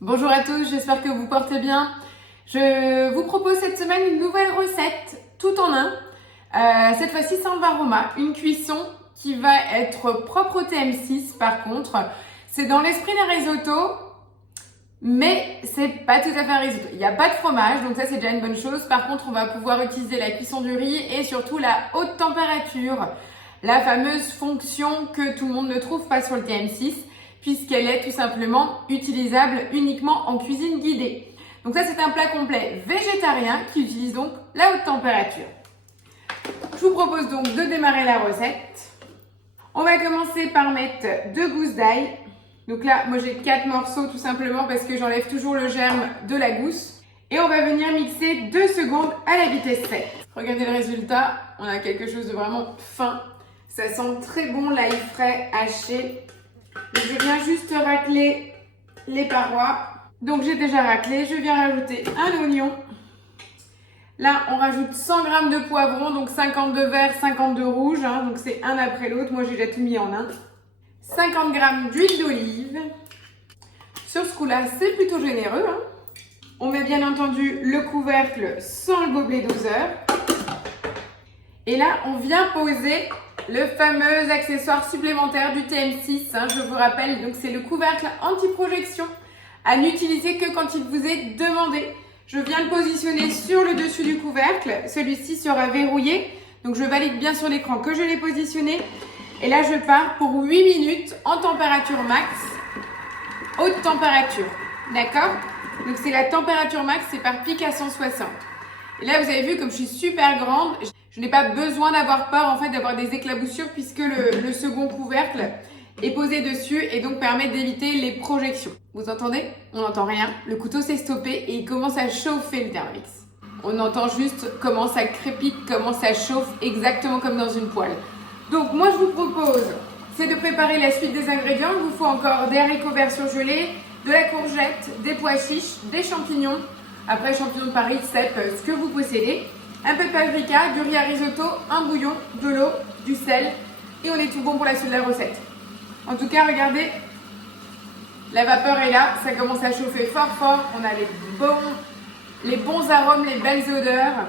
Bonjour à tous, j'espère que vous portez bien. Je vous propose cette semaine une nouvelle recette tout en un. Cette fois-ci sans aroma, une cuisson qui va être propre au TM6 par contre. C'est dans l'esprit d'un risotto, mais c'est pas tout à fait un risotto. Il n'y a pas de fromage, donc ça c'est déjà une bonne chose. Par contre, on va pouvoir utiliser la cuisson du riz et surtout la haute température. La fameuse fonction que tout le monde ne trouve pas sur le TM6, puisqu'elle est tout simplement utilisable uniquement en cuisine guidée. Donc ça c'est un plat complet végétarien qui utilise donc la haute température. Je vous propose donc de démarrer la recette. On va commencer par mettre 2 gousses d'ail. Donc là, moi j'ai 4 morceaux tout simplement parce que j'enlève toujours le germe de la gousse. Et on va venir mixer 2 secondes à la vitesse 7. Regardez le résultat, on a quelque chose de vraiment fin. Ça sent très bon l'ail frais haché. Donc je viens juste racler les parois. Donc j'ai déjà raclé, je viens rajouter un oignon. Là on rajoute 100 g de poivron, donc 50 de vert, 50 de rouge. Donc c'est un après l'autre, moi j'ai déjà tout mis en un. 50 g d'huile d'olive. Sur ce coup-là c'est plutôt généreux. On met bien entendu le couvercle sans le gobelet doseur. Et là on vient poser le fameux accessoire supplémentaire du TM6, je vous rappelle, donc c'est le couvercle anti-projection à n'utiliser que quand il vous est demandé. Je viens le positionner sur le dessus du couvercle, celui-ci sera verrouillé, donc je valide bien sur l'écran que je l'ai positionné. Et là je pars pour 8 minutes en température max, haute température, d'accord? Donc c'est la température max, c'est par pic à 160. Et là vous avez vu comme je suis super grande, je n'ai pas besoin d'avoir peur en fait d'avoir des éclaboussures puisque le second couvercle est posé dessus et donc permet d'éviter les projections. Vous entendez? On n'entend rien. Le couteau s'est stoppé et il commence à chauffer le Thermomix. On entend juste comment ça crépite, comment ça chauffe exactement comme dans une poêle. Donc moi je vous propose, c'est de préparer la suite des ingrédients. Il vous faut encore des haricots verts surgelés, de la courgette, des pois chiches, des champignons. Après champignons de Paris, cèpe, ce que vous possédez. Un peu de paprika, du riz à risotto, un bouillon, de l'eau, du sel et on est tout bon pour la suite de la recette. En tout cas, regardez, la vapeur est là, ça commence à chauffer fort fort, on a les bons arômes, les belles odeurs.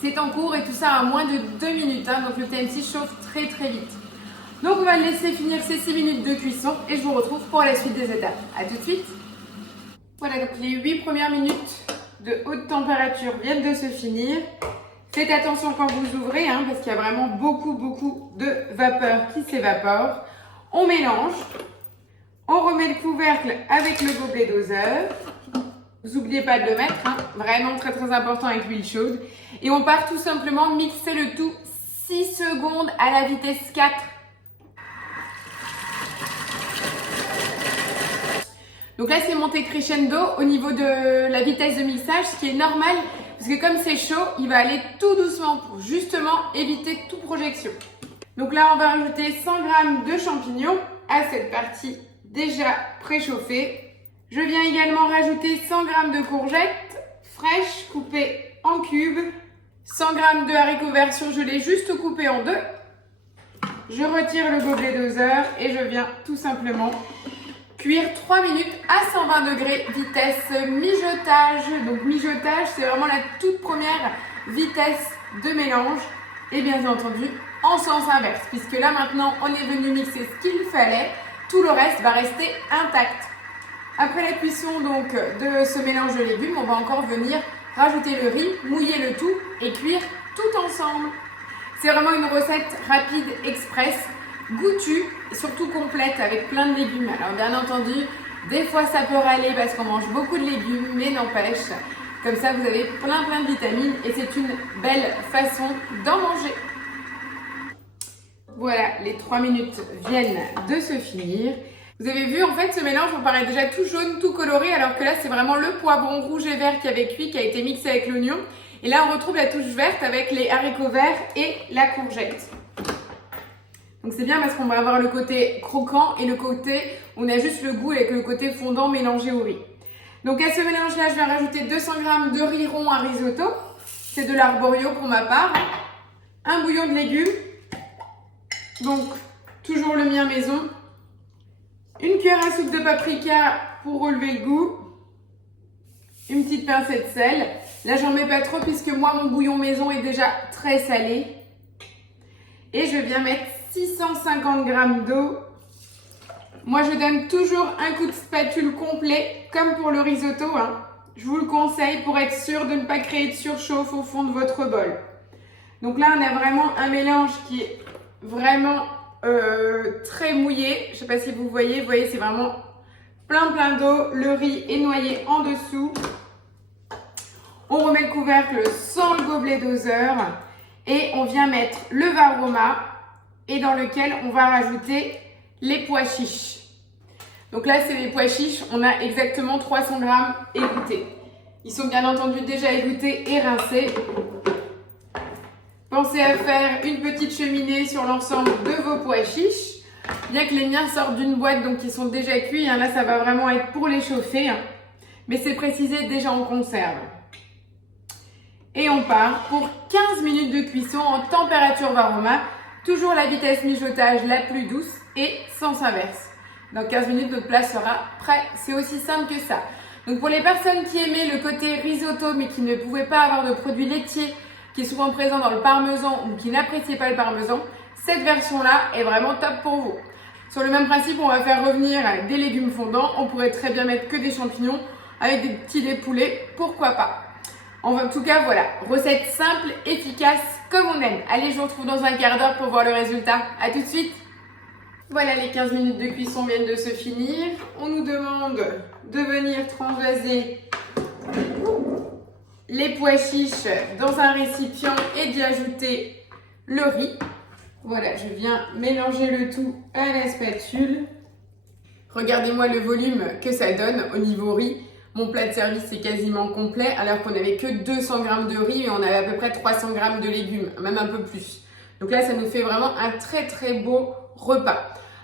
C'est en cours et tout ça à moins de 2 minutes, donc le TM6 chauffe très très vite. Donc on va le laisser finir ces 6 minutes de cuisson et je vous retrouve pour la suite des étapes. A tout de suite. Voilà, donc les 8 premières minutes de haute température viennent de se finir. Faites attention quand vous ouvrez, parce qu'il y a vraiment beaucoup de vapeur qui s'évapore. On mélange, on remet le couvercle avec le gobelet doseur. Vous n'oubliez pas de le mettre, vraiment très important avec l'huile chaude. Et on part tout simplement mixer le tout 6 secondes à la vitesse 4. Donc là, c'est monté crescendo au niveau de la vitesse de mixage, ce qui est normal, parce que comme c'est chaud, il va aller tout doucement pour justement éviter toute projection. Donc là, on va rajouter 100 g de champignons à cette partie déjà préchauffée. Je viens également rajouter 100 g de courgettes fraîches coupées en cubes, 100 g de haricots verts surgelés juste coupés en deux. Je retire le gobelet doseur et je viens tout simplement cuire 3 minutes à 120 degrés, vitesse mijotage. Donc mijotage, c'est vraiment la toute première vitesse de mélange. Et bien entendu, en sens inverse. Puisque là maintenant, on est venu mixer ce qu'il fallait. Tout le reste va rester intact. Après la cuisson donc de ce mélange de légumes, on va encore venir rajouter le riz, mouiller le tout et cuire tout ensemble. C'est vraiment une recette rapide, express, goûtue et surtout complète avec plein de légumes. Alors bien entendu, des fois ça peut râler parce qu'on mange beaucoup de légumes, mais n'empêche, comme ça vous avez plein de vitamines et c'est une belle façon d'en manger. Voilà, les 3 minutes viennent de se finir. Vous avez vu, en fait, ce mélange vous paraît déjà tout jaune, tout coloré, alors que là, c'est vraiment le poivron rouge et vert qui avait cuit, qui a été mixé avec l'oignon. Et là, on retrouve la touche verte avec les haricots verts et la courgette. Donc c'est bien parce qu'on va avoir le côté croquant et le côté, on a juste le goût avec le côté fondant mélangé au riz. Donc à ce mélange-là, je vais rajouter 200 g de riz rond à risotto. C'est de l'arborio pour ma part. Un bouillon de légumes. Donc toujours le mien maison. Une cuillère à soupe de paprika pour relever le goût, une petite pincée de sel. Là, j'en mets pas trop puisque moi, mon bouillon maison est déjà très salé. Et je viens mettre 650 g d'eau. Moi, je donne toujours un coup de spatule complet, comme pour le risotto, hein. Je vous le conseille pour être sûr de ne pas créer de surchauffe au fond de votre bol. Donc là, on a vraiment un mélange qui est vraiment très mouillé. Je ne sais pas si vous voyez, c'est vraiment plein d'eau. Le riz est noyé en dessous. On remet le couvercle sans le gobelet doseur et on vient mettre le varoma et dans lequel on va rajouter les pois chiches. Donc là, c'est les pois chiches. On a exactement 300 g égouttés. Ils sont bien entendu déjà égouttés et rincés. Pensez à faire une petite cheminée sur l'ensemble de vos pois chiches. Bien que les miens sortent d'une boîte, donc ils sont déjà cuits. Hein, là, ça va vraiment être pour les chauffer. Hein, mais c'est précisé déjà en conserve. Et on part pour 15 minutes de cuisson en température varoma. Toujours la vitesse mijotage la plus douce et sens inverse. Dans 15 minutes, notre plat sera prêt. C'est aussi simple que ça. Donc pour les personnes qui aimaient le côté risotto mais qui ne pouvaient pas avoir de produits laitiers qui est souvent présent dans le parmesan ou qui n'appréciaient pas le parmesan, cette version-là est vraiment top pour vous. Sur le même principe, on va faire revenir des légumes fondants. On pourrait très bien mettre que des champignons avec des petits laits poulets, pourquoi pas. En tout cas, voilà, recette simple, efficace, comme on aime. Allez, je vous retrouve dans un quart d'heure pour voir le résultat. À tout de suite. Voilà, les 15 minutes de cuisson viennent de se finir. On nous demande de venir transvaser les pois chiches dans un récipient et d'y ajouter le riz. Voilà, je viens mélanger le tout à la spatule. Regardez-moi le volume que ça donne au niveau riz. Mon plat de service est quasiment complet alors qu'on n'avait que 200 g de riz et on avait à peu près 300 g de légumes, même un peu plus. Donc là, ça nous fait vraiment un très beau repas.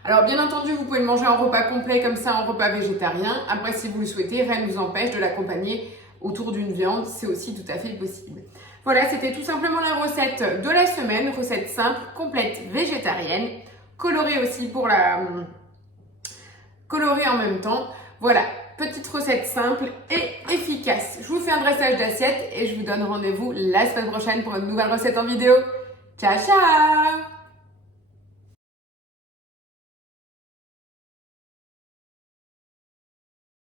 Alors bien entendu, vous pouvez le manger en repas complet comme ça, en repas végétarien. Après, si vous le souhaitez, rien ne vous empêche de l'accompagner autour d'une viande, c'est aussi tout à fait possible. Voilà, c'était tout simplement la recette de la semaine, recette simple, complète, végétarienne, colorée aussi pour la... colorée en même temps. Voilà, petite recette simple et efficace. Je vous fais un dressage d'assiette et je vous donne rendez-vous la semaine prochaine pour une nouvelle recette en vidéo. Ciao, ciao!